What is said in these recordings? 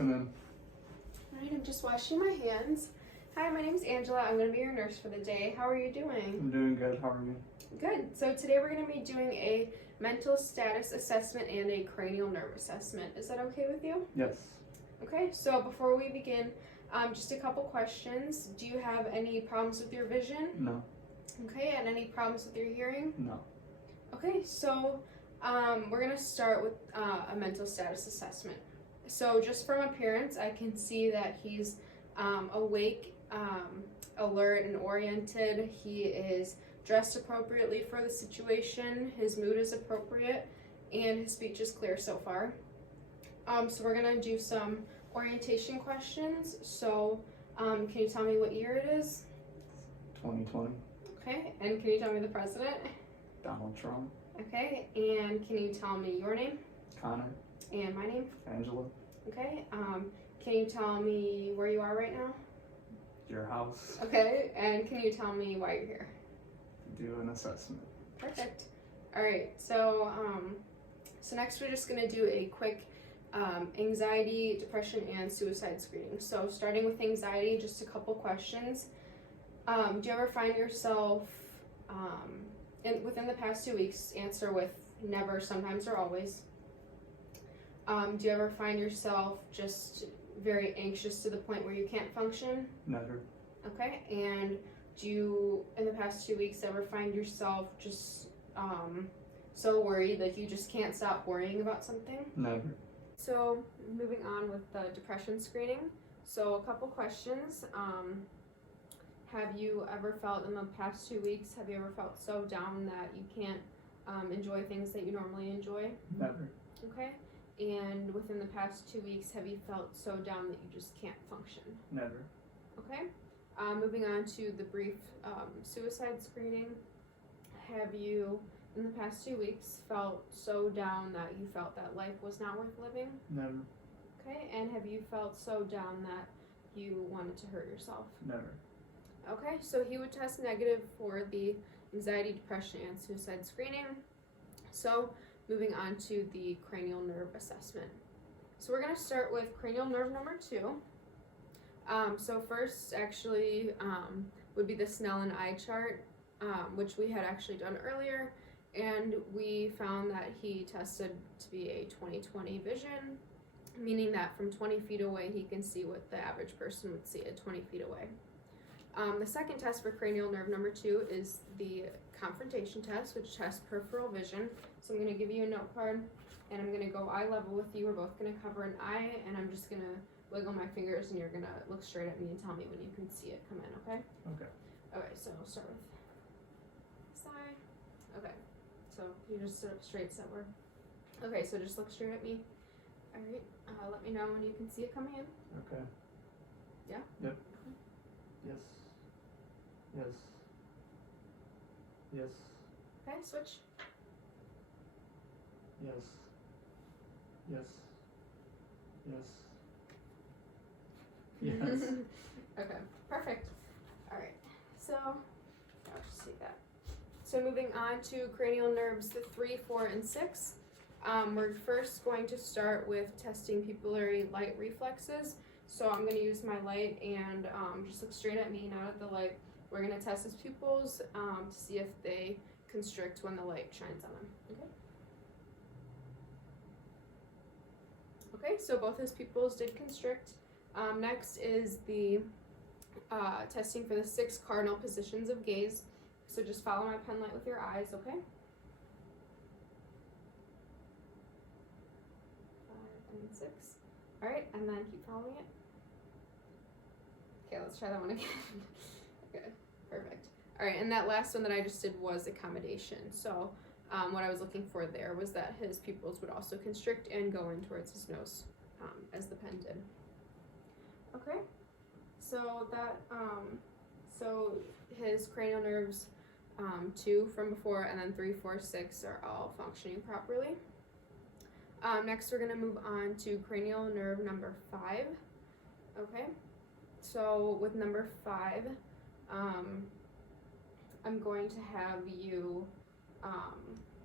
Come in. Alright, I'm just washing my hands. Hi, my name is Angela. I'm going to be your nurse for the day. How are you doing? I'm doing good. How are you? Good. So today we're going to be doing a mental status assessment and a cranial nerve assessment. Is that okay with you? Yes. Okay, so before we begin, just a couple questions. Do you have any problems with your vision? No. Okay, and any problems with your hearing? No. Okay, so we're going to start with a mental status assessment. So just from appearance, I can see that he's awake, alert, and oriented. He is dressed appropriately for the situation. His mood is appropriate, and his speech is clear so far. So we're going to do some orientation questions. So can you tell me what year it is? 2020. Okay, and can you tell me the president? Donald Trump. Okay, and can you tell me your name? Connor. And my name? Angela. Okay, can you tell me where you are right now? Your house. Okay, and can you tell me why you're here? To do an assessment. Perfect. All right, so so next we're just gonna do a quick anxiety, depression, and suicide screening. So starting with anxiety, just a couple questions. Do you ever find yourself, within the past 2 weeks, answer with never, sometimes, or always. Do you ever find yourself just very anxious to the point where you can't function? Never. Okay, and do you, in the past 2 weeks, ever find yourself just so worried that you just can't stop worrying about something? Never. So moving on with the depression screening. So a couple questions. Have you ever felt in the past 2 weeks, have you ever felt so down that you can't enjoy things that you normally enjoy? Never. Okay. And within the past 2 weeks, have you felt so down that you just can't function? Never. Okay. Moving on to the brief suicide screening. Have you, in the past 2 weeks, felt so down that you felt that life was not worth living? Never. Okay. And have you felt so down that you wanted to hurt yourself? Never. Okay. So he would test negative for the anxiety, depression, and suicide screening. So moving on to the cranial nerve assessment. So we're going to start with cranial nerve number 2. So first actually would be the Snellen and eye chart, which we had actually done earlier, and we found that he tested to be a 20/20 vision, meaning that from 20 feet away he can see what the average person would see at 20 feet away. The second test for cranial nerve number 2 is the confrontation test, which tests peripheral vision. So I'm going to give you a note card, and I'm going to go eye level with you. We're both going to cover an eye, and I'm just going to wiggle my fingers, and you're going to look straight at me and tell me when you can see it come in, okay? Okay. Okay, so we'll start with this eye. Okay, so you just sit up straight, so we're... Okay, so just look straight at me. All right, let me know when you can see it coming in. Okay. Yeah? Yep. Yes. Yes. Yes. Okay, switch. Yes. Yes. Yes. Yes. Okay, perfect. All right, so I'll just see that. So moving on to cranial nerves, the 3, 4, and 6. We're first going to start with testing pupillary light reflexes. So I'm going to use my light and just look straight at me, not at the light. We're going to test his pupils to see if they constrict when the light shines on them. Okay. Okay, so both his pupils did constrict. Next is the testing for the 6 cardinal positions of gaze. So just follow my pen light with your eyes, okay? 5 and 6. All right, and then keep following it. Okay, let's try that one again. Okay, perfect. All right, and that last one that I just did was accommodation. So what I was looking for there was that his pupils would also constrict and go in towards his nose, as the pen did. Okay, so that so his cranial nerves 2 from before, and then 3, 4, 6 are all functioning properly. Next, we're going to move on to cranial nerve number 5. Okay, so with number 5, I'm going to have you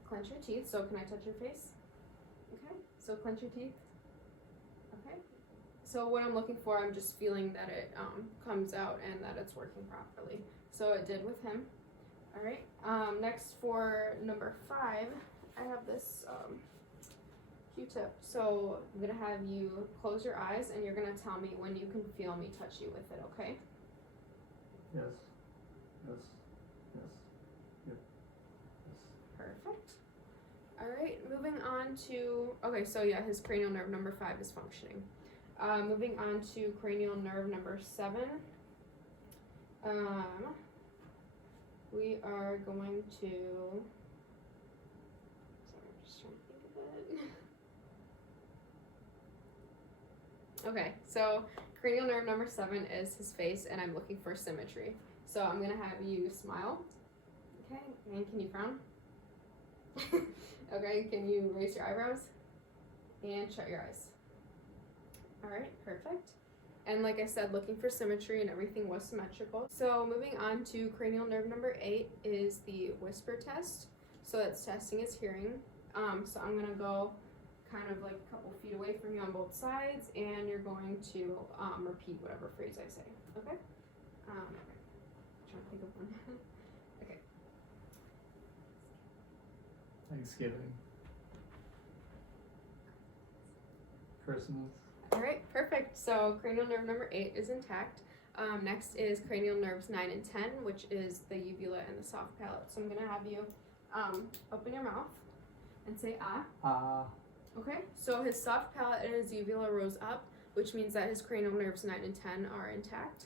clench your teeth. So can I touch your face? Okay, so clench your teeth. Okay, So what I'm looking for, I'm just feeling that it comes out and that it's working properly. So it did with him. All right. Next for number 5, I have this Q-tip. So I'm gonna have you close your eyes and you're gonna tell me when you can feel me touch you with it. Okay? Yes. Yes. Yes. Yep. Yes. Perfect. All right. Moving on to so yeah, his cranial nerve number 5 is functioning. Moving on to cranial nerve number 7. We are going to. Sorry, I'm just trying to think of it. Okay, so cranial nerve number 7 is his face, and I'm looking for symmetry. So I'm gonna have you smile. Okay, and can you frown? Okay, can you raise your eyebrows? And shut your eyes. Alright, perfect. And like I said, looking for symmetry and everything was symmetrical. So moving on to cranial nerve number 8 is the whisper test. So that's testing his hearing. So I'm gonna go kind of like a couple feet away from you on both sides, and you're going to repeat whatever phrase I say. Okay? I'm trying to think of one. Okay. Thanksgiving. Christmas. All right, perfect. So cranial nerve number 8 is intact. Next is cranial nerves 9 and 10, which is the uvula and the soft palate. So I'm gonna have you open your mouth and say ah. Ah. Okay, so his soft palate and his uvula rose up, which means that his cranial nerves 9 and 10 are intact.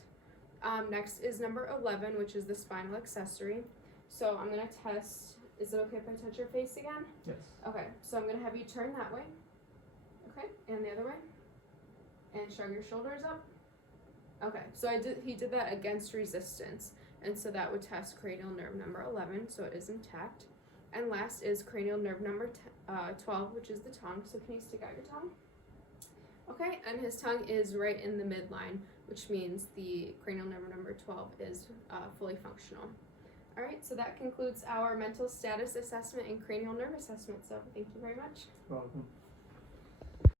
Next is number 11, which is the spinal accessory. So I'm gonna test, is it okay if I touch your face again? Yes. Okay, so I'm gonna have you turn that way. Okay, and the other way. And shrug your shoulders up. Okay, so he did that against resistance, and so that would test cranial nerve number 11, so it is intact. And last is cranial nerve number 12, which is the tongue. So can you stick out your tongue? Okay, and his tongue is right in the midline, which means the cranial nerve number 12 is fully functional. All right, so that concludes our mental status assessment and cranial nerve assessment. So thank you very much. Welcome.